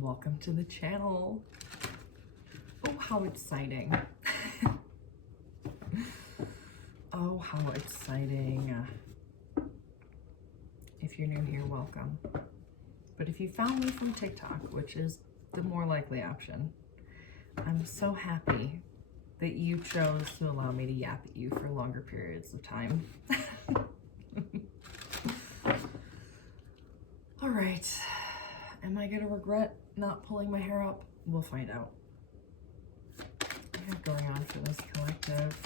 Welcome to the channel. Oh, how exciting. Oh, how exciting. If you're new here, welcome. But if you found me from TikTok, which is the more likely option, I'm so happy that you chose to allow me to yap at you for longer periods of time. All right. Am I gonna regret not pulling my hair up? We'll find out. What I have going on for this collective?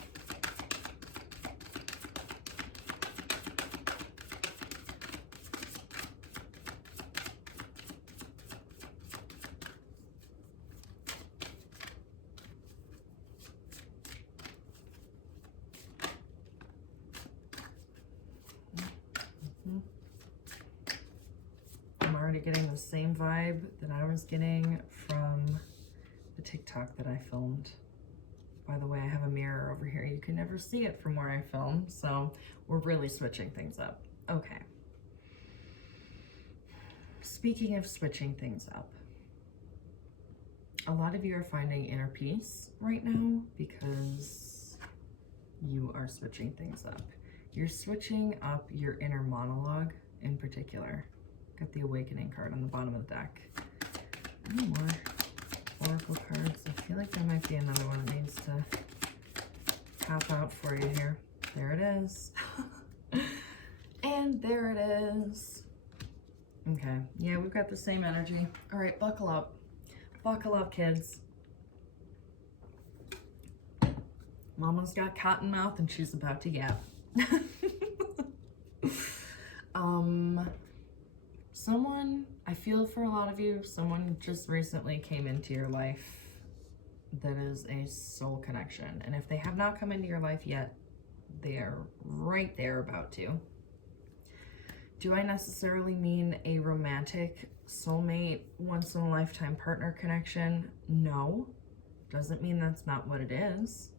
I'm already getting the same vibe that I was getting from the TikTok that I filmed. By the way, I have a mirror over here. You can never see it from where I film, so we're really switching things up. Okay. Speaking of switching things up, a lot of you are finding inner peace right now because you are switching things up. You're switching up your inner monologue in particular. Got the Awakening card on the bottom of the deck. Any more Oracle cards? I feel like there might be another one that needs to pop out for you here. There it is. And there it is. Okay, yeah, we've got the same energy. All right, buckle up. Buckle up, kids. Mama's got cotton mouth and she's about to yap. Someone, I feel for a lot of you, someone just recently came into your life that is a soul connection. And if they have not come into your life yet, they are right there about to. Do I necessarily mean a romantic soulmate, once in a lifetime partner connection? No. Doesn't mean that's not what it is.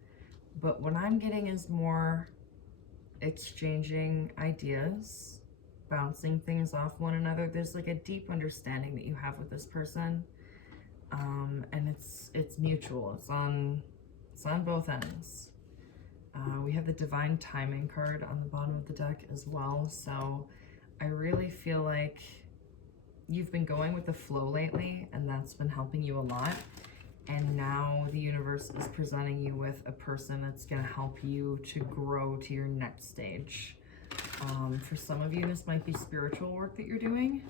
But what I'm getting is more exchanging ideas, bouncing things off one another. There's like a deep understanding that you have with this person, and it's mutual. It's on both ends. We have the Divine Timing card on the bottom of the deck as well. So I really feel like you've been going with the flow lately, and that's been helping you a lot. And now the universe is presenting you with a person that's going to help you to grow to your next stage. For some of you, this might be spiritual work that you're doing.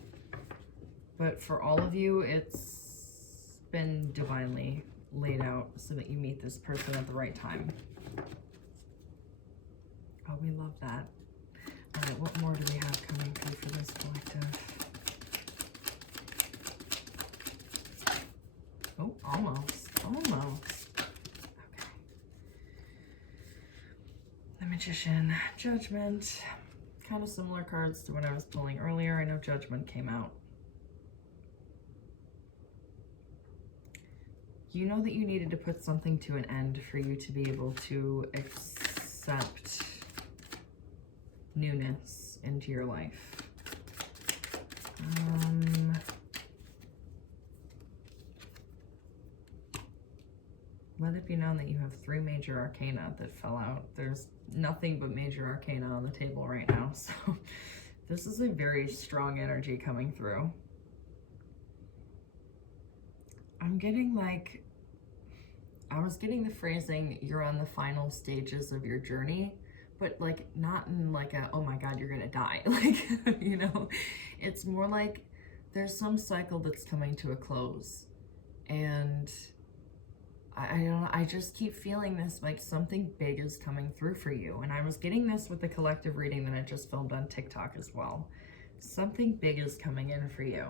But for all of you, it's been divinely laid out so that you meet this person at the right time. Oh, we love that. All right, what more do we have coming through for this collective? Oh, almost. Okay. The Magician, Judgment. Kind of similar cards to what I was pulling earlier. I know Judgment came out. You know that you needed to put something to an end for you to be able to accept newness into your life. Let it be known that you have 3 major arcana that fell out. There's nothing but major arcana on the table right now. So this is a very strong energy coming through. I'm getting like, I was getting the phrasing, you're on the final stages of your journey, but like not in like a, oh my God, you're gonna die. Like, you know, it's more like there's some cycle that's coming to a close. And I don't know, I just keep feeling this, like something big is coming through for you. And I was getting this with the collective reading that I just filmed on TikTok as well. Something big is coming in for you.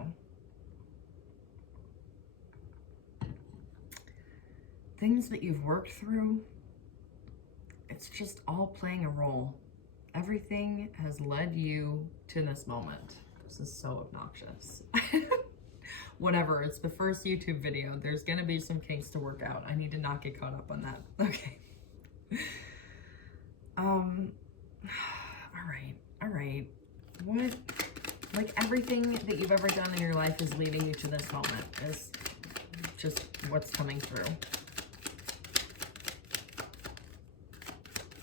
Things that you've worked through, it's just all playing a role. Everything has led you to this moment. This is so obnoxious. Whatever, it's the first YouTube video. There's gonna be some kinks to work out. I need to not get caught up on that. Okay. All right. What Like everything that you've ever done in your life is leading you to this moment, is just what's coming through.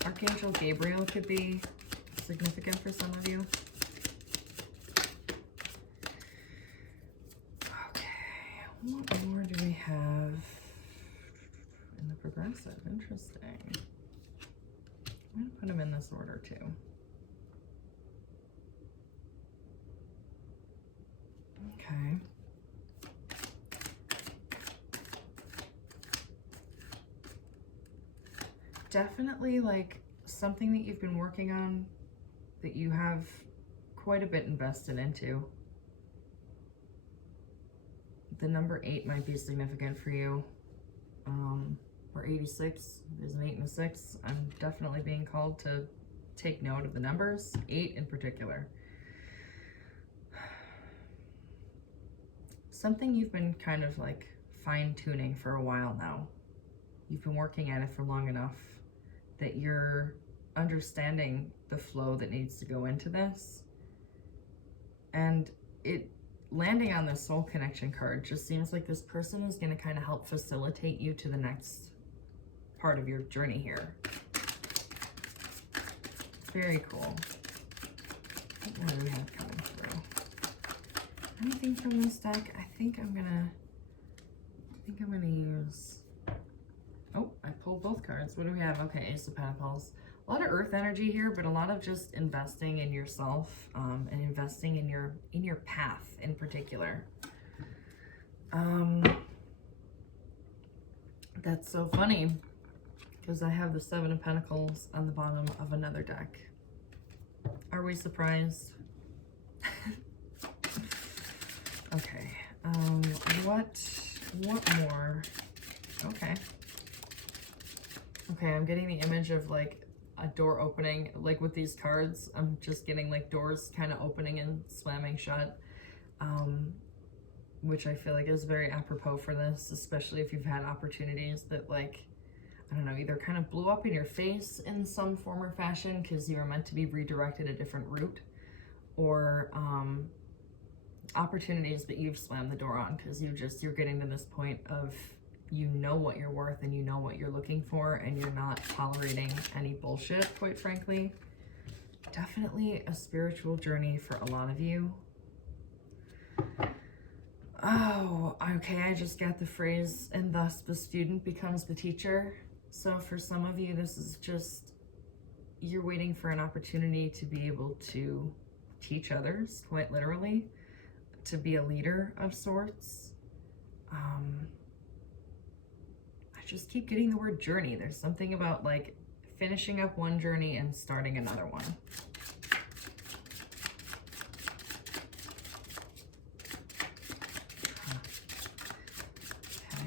Archangel Gabriel could be significant for some of you. Okay, what more do we have in the progressive? Interesting. I'm going to put them in this order too. Okay. Definitely like something that you've been working on that you have quite a bit invested into. The number 8 might be significant for you. Or 86, there's an 8 and a 6. I'm definitely being called to take note of the numbers, 8 in particular. Something you've been kind of like fine-tuning for a while now. You've been working at it for long enough that you're understanding the flow that needs to go into this. And it landing on the soul connection card just seems like this person is going to kind of help facilitate you to the next part of your journey here. Very cool. What do we have coming through? Anything from this deck? I think I'm gonna use, oh, I pulled both cards. What do we have? Okay, Ace of Pentacles. A lot of earth energy here, but a lot of just investing in yourself, and investing in your path in particular. That's so funny because I have the 7 of Pentacles on the bottom of another deck. Are we surprised? Okay, what more? Okay, I'm getting the image of like a door opening, like with these cards. I'm just getting like doors kind of opening and slamming shut, which I feel like is very apropos for this, especially if you've had opportunities that, like, I don't know, either kind of blew up in your face in some form or fashion because you were meant to be redirected a different route, or opportunities that you've slammed the door on because you're getting to this point of, you know what you're worth and you know what you're looking for, and you're not tolerating any bullshit, quite frankly. Definitely a spiritual journey for a lot of you. Oh, okay, I just got the phrase, and thus the student becomes the teacher. So for some of you, this is just, you're waiting for an opportunity to be able to teach others, quite literally, to be a leader of sorts. I just keep getting the word journey. There's something about like finishing up one journey and starting another one.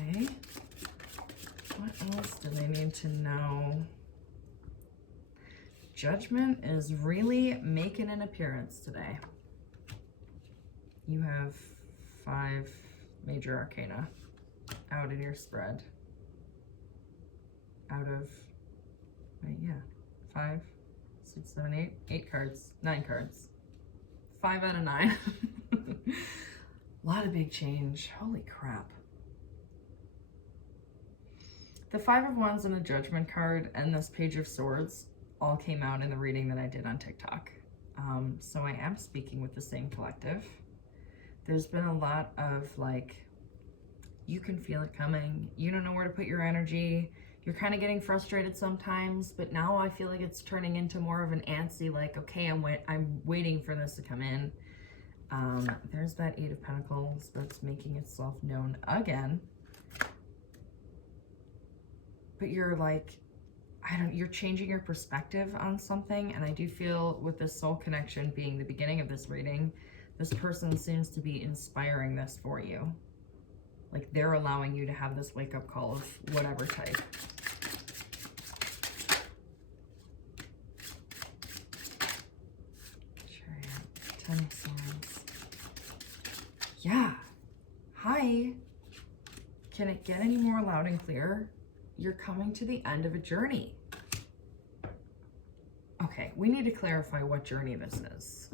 Okay. What else do they need to know? Judgment is really making an appearance today. You have 5 major arcana out in your spread. Out of, wait, yeah, 5, 6, 7, 8, 8 cards, 9 cards. 5 out of 9. A lot of big change. Holy crap. The 5 of Wands and the Judgment card and this Page of Swords all came out in the reading that I did on TikTok. So I am speaking with the same collective. There's been a lot of like, you can feel it coming. You don't know where to put your energy. You're kind of getting frustrated sometimes, but now I feel like it's turning into more of an antsy, like, okay, I'm waiting for this to come in. There's that 8 of Pentacles that's making itself known again. But you're like, you're changing your perspective on something, and I do feel with this soul connection being the beginning of this reading, this person seems to be inspiring this for you. Like they're allowing you to have this wake-up call of whatever type. Chariot, 10 of Swords. Yeah. Hi. Can it get any more loud and clear? You're coming to the end of a journey. Okay, we need to clarify what journey this is.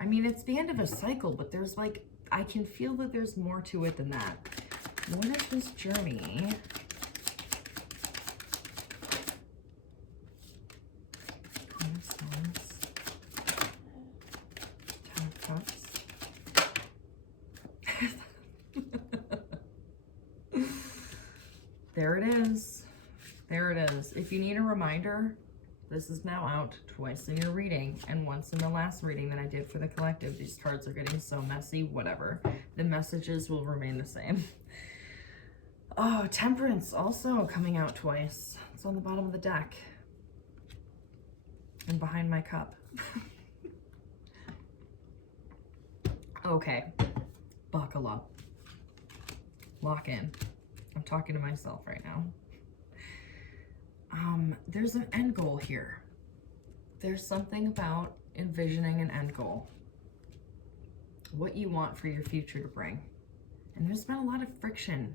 I mean, it's the end of a cycle, but there's like, I can feel that there's more to it than that. What is this journey? Queen of Swords. Ten of Cups. There it is. There it is. If you need a reminder, this is now out twice in your reading and once in the last reading that I did for the collective. These cards are getting so messy, whatever. The messages will remain the same. Oh, Temperance also coming out twice. It's on the bottom of the deck. And behind my cup. Okay, buckle up. Lock in. I'm talking to myself right now. There's an end goal here. There's something about envisioning an end goal. What you want for your future to bring. And there's been a lot of friction.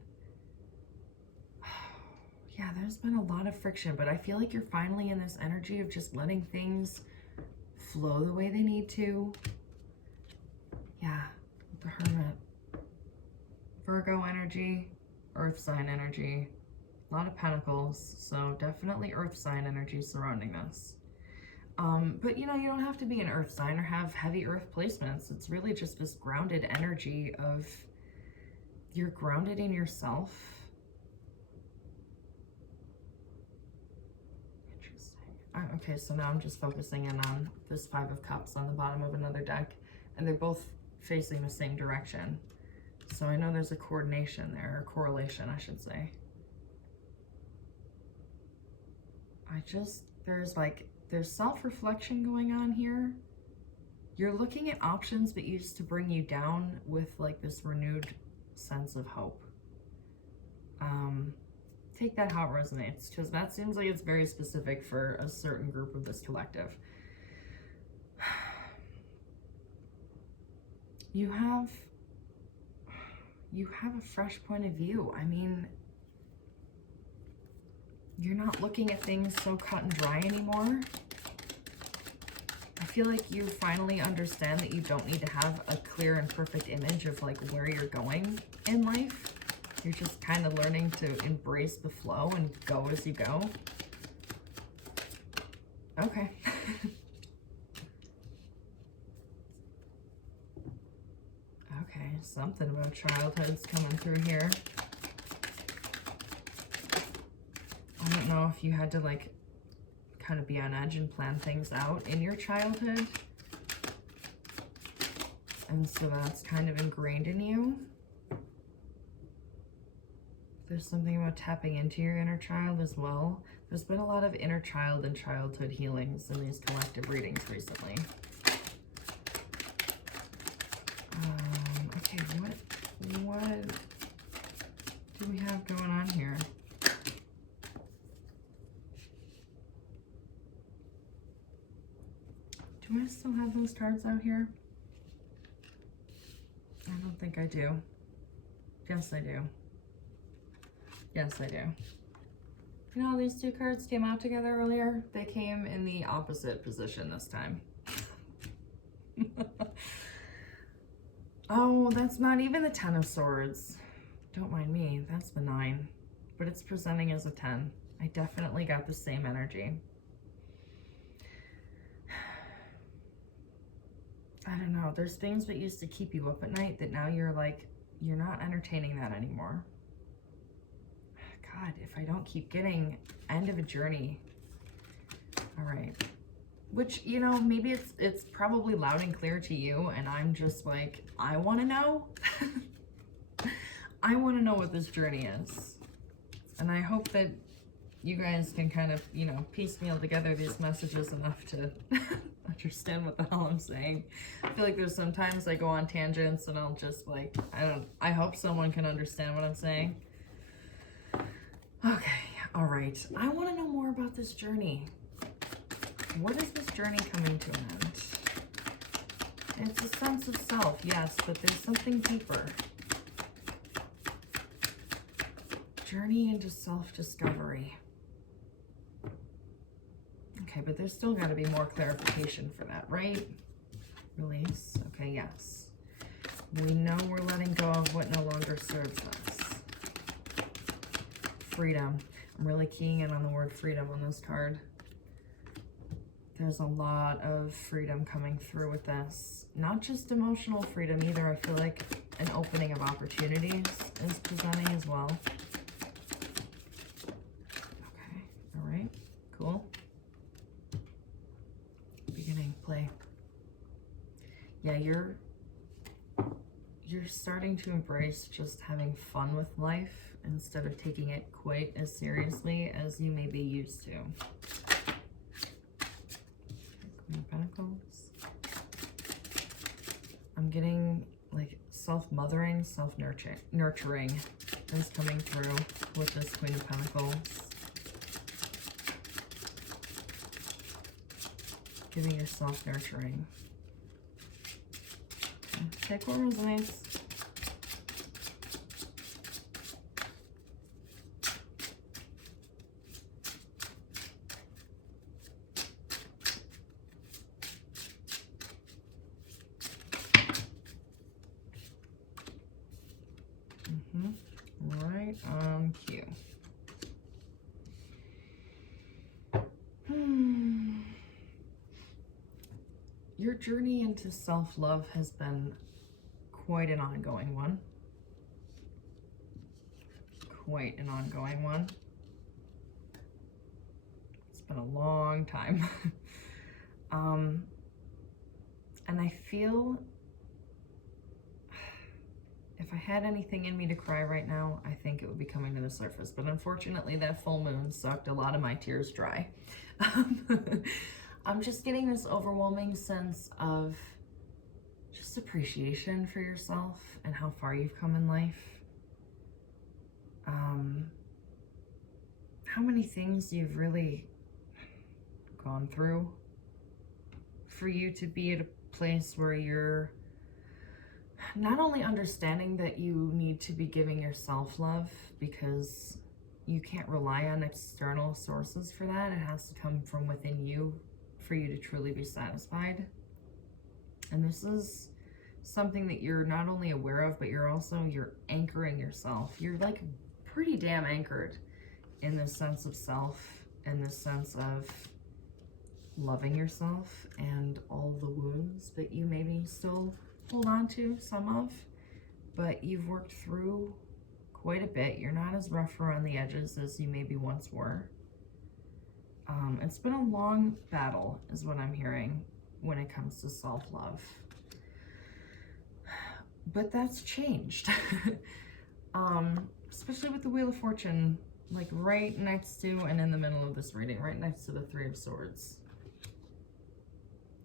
Yeah, there's been a lot of friction, but I feel like you're finally in this energy of just letting things flow the way they need to. Yeah, with the Hermit. Virgo energy, Earth sign energy. A lot of Pentacles, so definitely Earth sign energy surrounding this. But you know, you don't have to be an Earth sign or have heavy Earth placements. It's really just this grounded energy of you're grounded in yourself. Interesting. Okay, so now I'm just focusing in on this Five of Cups on the bottom of another deck, and they're both facing the same direction. So I know there's a coordination there, or correlation, I should say. There's self-reflection going on here. You're looking at options that used to bring you down with like this renewed sense of hope. Take that how it resonates, because that seems like it's very specific for a certain group of this collective. You have a fresh point of view. I mean, you're not looking at things so cut and dry anymore. I feel like you finally understand that you don't need to have a clear and perfect image of like where you're going in life. You're just kind of learning to embrace the flow and go as you go. Okay. Okay, something about childhood's coming through here. I don't know if you had to like kind of be on edge and plan things out in your childhood. And so that's kind of ingrained in you. There's something about tapping into your inner child as well. There's been a lot of inner child and childhood healings in these collective readings recently. Okay, what do we have going on here? Do I still have those cards out here? I don't think I do. Yes, I do. Yes, I do. You know, these two cards came out together earlier. They came in the opposite position this time. Oh, that's not even the Ten of Swords. Don't mind me. That's the 9. But it's presenting as a 10. I definitely got the same energy. I don't know. There's things that used to keep you up at night that now you're like, you're not entertaining that anymore. God, if I don't keep getting end of a journey. All right. Which, you know, maybe it's probably loud and clear to you, and I'm just like, I want to know. I want to know what this journey is. And I hope that you guys can kind of, you know, piecemeal together these messages enough to understand what the hell I'm saying. I feel like there's sometimes I go on tangents and I'll just like, I hope someone can understand what I'm saying. Okay, all right. I want to know more about this journey. What is this journey coming to an end? It's a sense of self, yes, but there's something deeper. Journey into self-discovery. Okay, but there's still got to be more clarification for that, right? Release. Okay, yes. We know we're letting go of what no longer serves us. Freedom. I'm really keying in on the word freedom on this card. There's a lot of freedom coming through with this. Not just emotional freedom either. I feel like an opening of opportunities is presenting as well. Okay, all right, cool. Beginning, play. Yeah, you're starting to embrace just having fun with life instead of taking it quite as seriously as you may be used to. Queen of Pentacles. I'm getting like self-mothering, self-nurturing is coming through with this Queen of Pentacles. Giving yourself nurturing. Take what resonates. Right on cue. Your journey into self-love has been quite an ongoing one. Quite an ongoing one. It's been a long time. And I feel if I had anything in me to cry right now, I think it would be coming to the surface. But unfortunately, that full moon sucked a lot of my tears dry. I'm just getting this overwhelming sense of just appreciation for yourself and how far you've come in life. How many things you've really gone through for you to be at a place where you're not only understanding that you need to be giving yourself love because you can't rely on external sources for that. It has to come from within you for you to truly be satisfied. And this is something that you're not only aware of, but you're anchoring yourself. You're like pretty damn anchored in this sense of self, in this sense of loving yourself and all the wounds that you maybe still hold on to some of, but you've worked through quite a bit. You're not as rough around the edges as you maybe once were. It's been a long battle is what I'm hearing when it comes to self-love. But that's changed. Especially with the Wheel of Fortune, like right next to and in the middle of this reading, right next to the Three of Swords.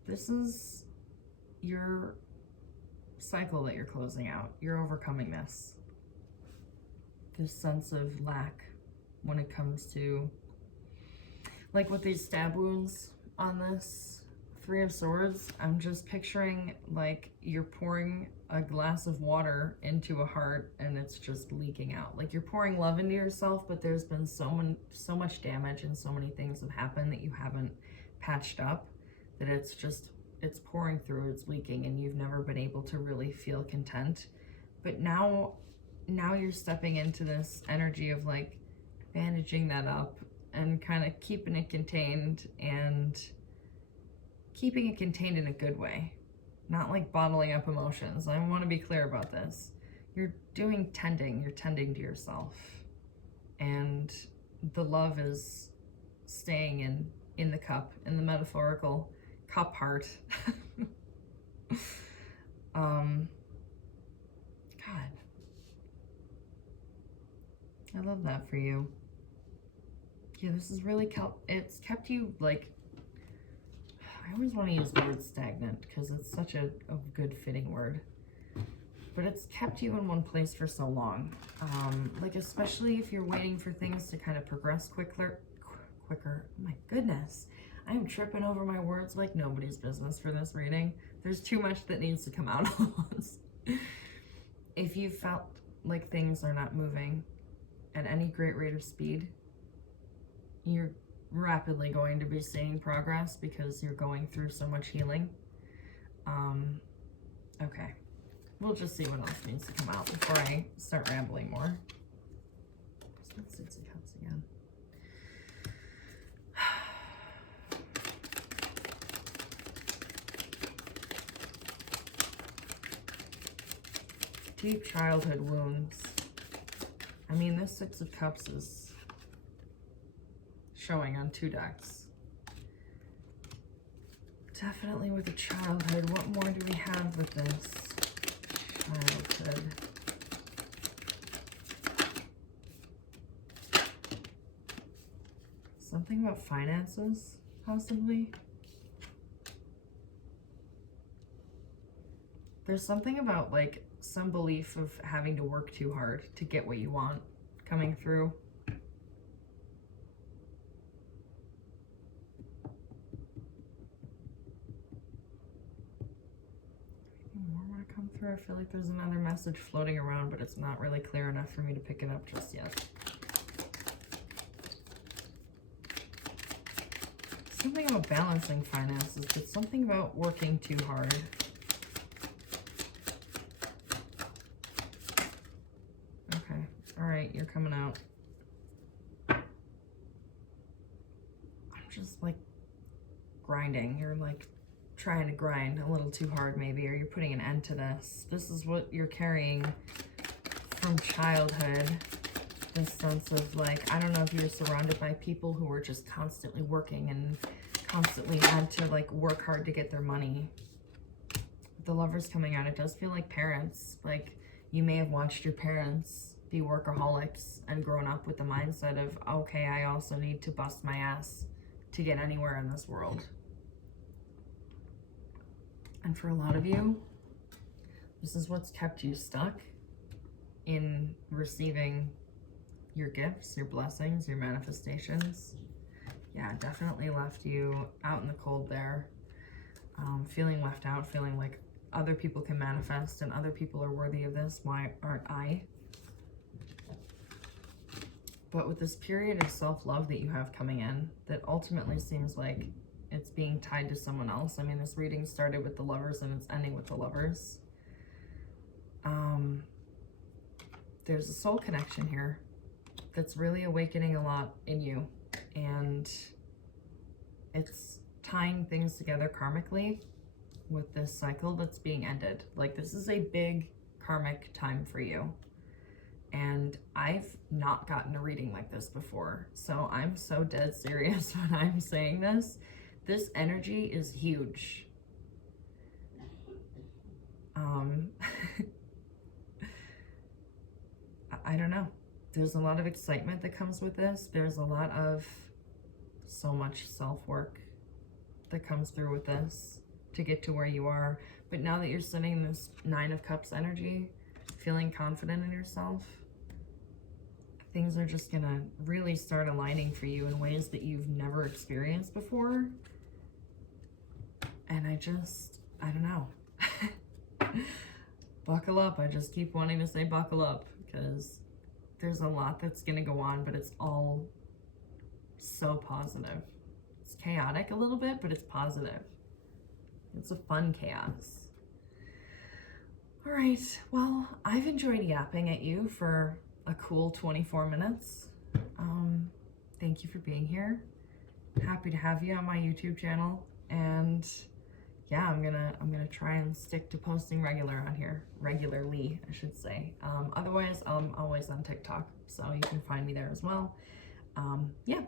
This is your cycle that you're closing out. You're overcoming this sense of lack when it comes to, like with these stab wounds on this Three of Swords, I'm just picturing like you're pouring a glass of water into a heart and it's just leaking out. Like you're pouring love into yourself, but there's been so much damage and so many things have happened that you haven't patched up that it's pouring through, it's leaking, and you've never been able to really feel content. But now you're stepping into this energy of like bandaging that up and kind of keeping it contained, and keeping it contained in a good way, not like bottling up emotions. I want to be clear about this. You're tending to yourself, and the love is staying in the cup, in the metaphorical cup heart. God, I love that for you. Yeah, this is really it's kept you like, I always want to use the word stagnant because it's such a good fitting word, but it's kept you in one place for so long. Like especially if you're waiting for things to kind of progress quicker. Oh my goodness. I am tripping over my words like nobody's business for this reading. There's too much that needs to come out at once. If you felt like things are not moving at any great rate of speed, you're rapidly going to be seeing progress because you're going through so much healing. Okay. We'll just see what else needs to come out before I start rambling more. Where's my Six of Cups again? Deep childhood wounds. I mean, this Six of Cups is showing on 2 decks. Definitely with the childhood. What more do we have with this? Childhood. Something about finances, possibly. There's something about, like, some belief of having to work too hard to get what you want coming through. Come through. I feel like there's another message floating around, but it's not really clear enough for me to pick it up just yet. Something about balancing finances, but something about working too hard. Okay. All right, you're coming out. I'm just like grinding. You're like trying to grind a little too hard maybe, or you're putting an end to this. This is what you're carrying from childhood. This sense of like, I don't know if you're surrounded by people who were just constantly working and constantly had to like work hard to get their money. With the Lovers coming out, it does feel like parents. Like you may have watched your parents be workaholics and grown up with the mindset of, okay, I also need to bust my ass to get anywhere in this world. And for a lot of you, this is what's kept you stuck in receiving your gifts, your blessings, your manifestations. Yeah, definitely left you out in the cold there, feeling left out, feeling like other people can manifest and other people are worthy of this. Why aren't I? But with this period of self-love that you have coming in, that ultimately seems like it's being tied to someone else. I mean, this reading started with the Lovers and it's ending with the Lovers. There's a soul connection here that's really awakening a lot in you. And it's tying things together karmically with this cycle that's being ended. Like this is a big karmic time for you. And I've not gotten a reading like this before. So I'm so dead serious when I'm saying this. This energy is huge. I don't know. There's a lot of excitement that comes with this. There's a lot of so much self-work that comes through with this to get to where you are. But now that you're sitting in this 9 of Cups energy, feeling confident in yourself, things are just gonna really start aligning for you in ways that you've never experienced before. And I don't know. Buckle up. I just keep wanting to say buckle up because there's a lot that's going to go on, but it's all so positive. It's chaotic a little bit, but it's positive. It's a fun chaos. All right. Well, I've enjoyed yapping at you for a cool 24 minutes. Thank you for being here. Happy to have you on my YouTube channel. And yeah, I'm gonna try and stick to posting regularly, I should say. Otherwise, I'm always on TikTok, so you can find me there as well. Yeah,